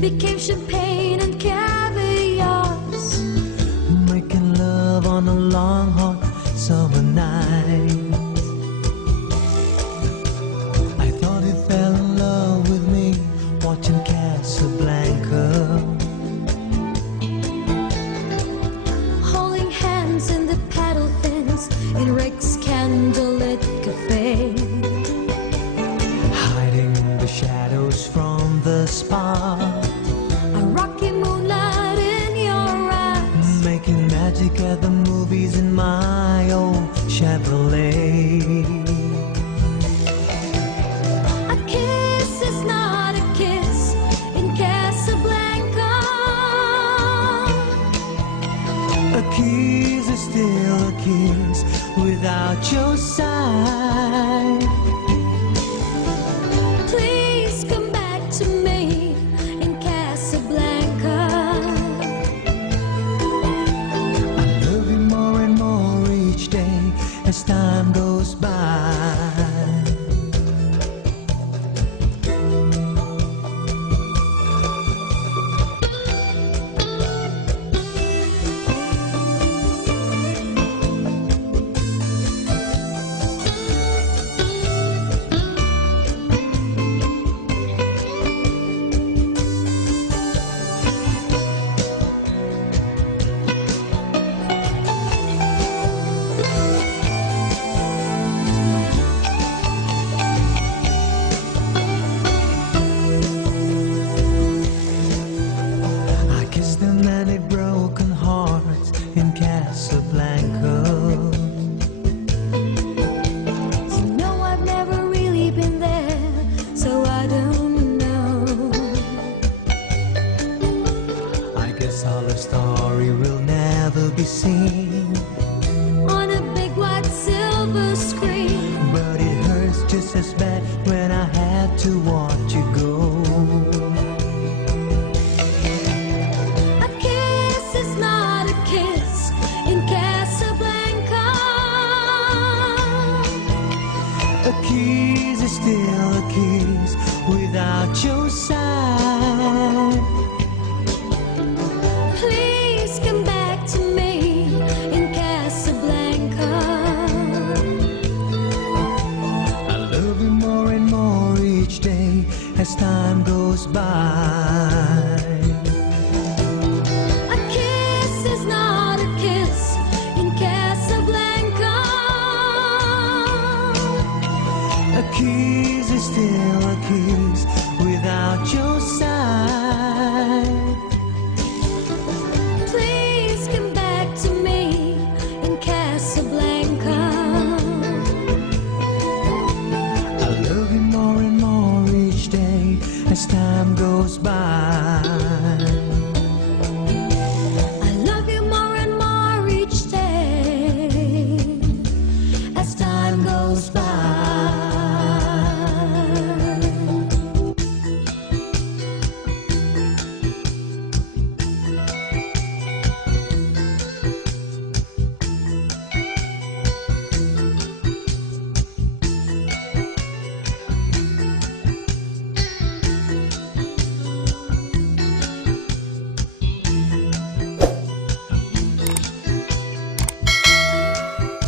Became champagne and caviars, making love on a long hot summer night. I thought he fell in love with me watching Casablanca, holding hands in the paddle fins in Rick's candlelit cafe, hiding in the shadows from the spot. Magic at the movies in my old Chevrolet. A kiss is not a kiss in Casablanca. A kiss is still a kiss without your side. Please come back to me in Casablanca. As time goes by, in Casablanca. You know I've never really been there, so I don't know. I guess our story will never be seen.